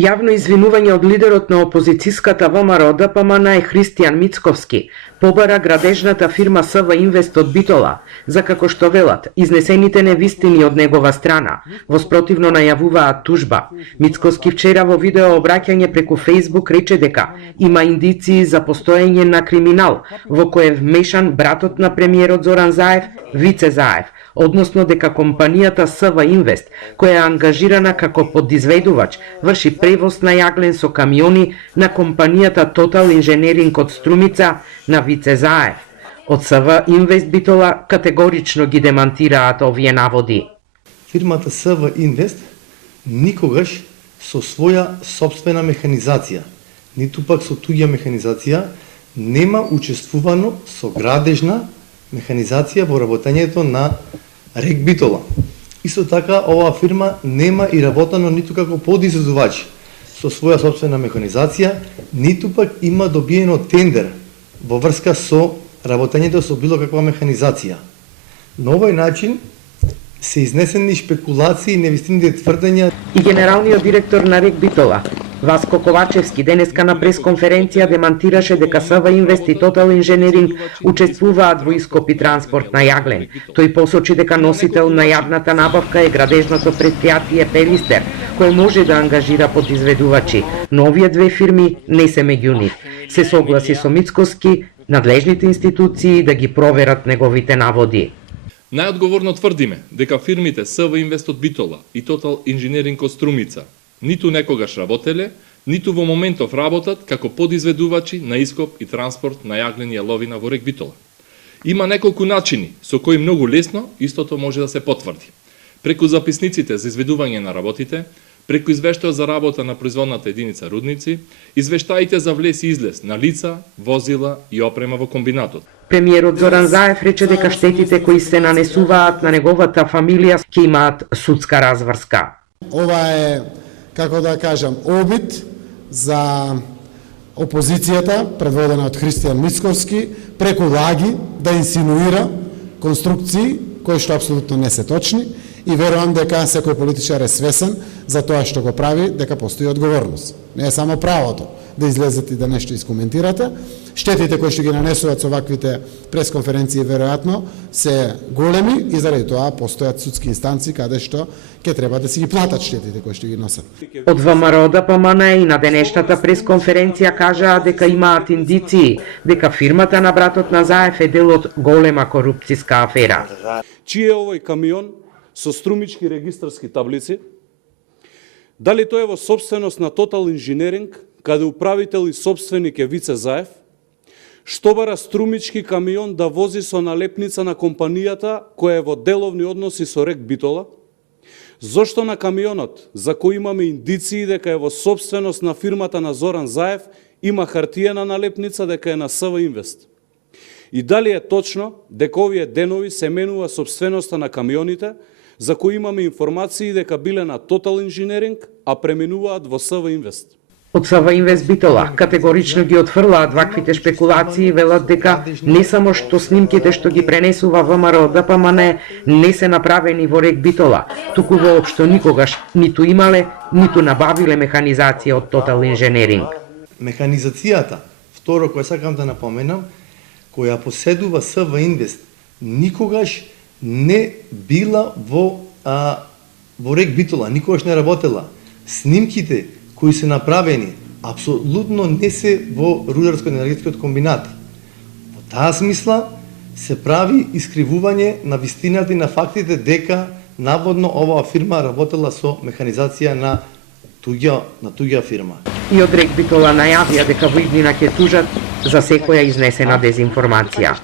Јавно извинување од лидерот на опозицијската ВМРО-ДПМН Христијан Мицковски побара градежната фирма СВ Инвест од Битола, за како што велат, изнесените невистини од негова страна, воспротивно најавуваат тужба. Мицковски вчера во видео обраќање преку Фејсбук рече дека има индиции за постоење на криминал, во кој е вмешан братот на премиерот Зоран Заев, Вице Заев, односно дека компанијата СВ Инвест, која е ангажирана како подизведувач, врши превоз на јаглен со камиони на компанијата Total Engineering од Струмица на Вице Заев. Од СВ Инвест Битола категорично ги демантираат овие наводи. Фирмата СВ Инвест никогаш со своја сопствена механизација, ниту пак со туѓа механизација, нема учествувано со градежна механизација во работењето на РЕК Битола. Исто така, оваа фирма нема и работено ниту како подизведувач со своја собствена механизација, ниту пак има добиено тендер во врска со работењето со било каква механизација. На овој начин се изнесени шпекулации и невистините тврдења. И генералниот директор на РЕК Битола, Васко Ковачевски, денеска на пресконференција демантираше дека СВ Инвест и Total Engineering учествуваат во ископ и транспорт на јаглен. Тој посочи дека носител на јавната набавка е градежното претпријатие Пелистер, кој може да ангажира подизведувачи, но овие две фирми не се меѓу нив. Се согласи со Мицковски, надлежните институции да ги проверат неговите наводи. Најодговорно тврдиме дека фирмите СВ Инвест од Битола и Total Engineering од Струмица ниту некогаш работеле, ниту во моментов работат како подизведувачи на ископ и транспорт на јаглен и јаловина во РЕК Битола. Има неколку начини со кои многу лесно истото може да се потврди. Преку записниците за изведување на работите, преку извештајот за работа на производната единица рудници, извештаите за влез и излез на лица, возила и опрема во комбинатот. Премиерот Зоран Заев рече дека штетите кои се нанесуваат на неговата фамилија ќе имаат судска разврска. Ова е, како да кажам, обид за опозицијата, предводена од Христијан Мицковски, преку лаги да инсинуира конструкции кои што апсолутно не се точни и верувам дека секој политичар е свесен за тоа што го прави, дека постои одговорност. Не е само правото да излезете и да нешто искоментирате. Штетите кои што ги нанесуваат со ваквите пресконференции веројатно се големи и заради тоа постојат судски инстанции каде што ќе треба да си ги платат штетите кои што ги носат. Од ВМРО-ДПМН и на денешната пресконференција кажаа дека имаат индиции дека фирмата на братот на Заев е дел од голема корупцијска афера. Чиј е овој камион со струмички регистарски таблици? Дали тој е во собственост на Total Engineering, каде управител и собственик е Вице Заев? Што бара струмички камион да вози со налепница на компанијата која е во деловни односи со РЕК Битола? Зошто на камионот, за кој имаме индиции дека е во собственост на фирмата на Зоран Заев, има хартиена налепница дека е на СВ Инвест? И дали е точно дека овие денови се менува собственоста на камионите, за кои имаме информации дека биле на Total Engineering, а пременуваат во СВ Инвест? Од СВ Инвест Битола категорично ги отфрлаат ваквите шпекулации и велат дека не само што снимките што ги пренесува ВМРО-ДПМН не се направени во РЕК Битола, туку воопшто никогаш ниту имале, ниту набавиле механизација од Total Engineering. Механизацијата, второ која сакам да напоменам, која поседува СВ Инвест, никогаш не била во РЕК Битола, никогаш не работела. Снимките кои се направени апсолутно не се во рударско-енергетскиот комбинат. Во таа смисла се прави искривување на вистината и на фактите дека наводно оваа фирма работела со механизација на туѓа фирма. И од РЕК Битола најавија дека во иднина ќе тужат за секоја изнесена дезинформација.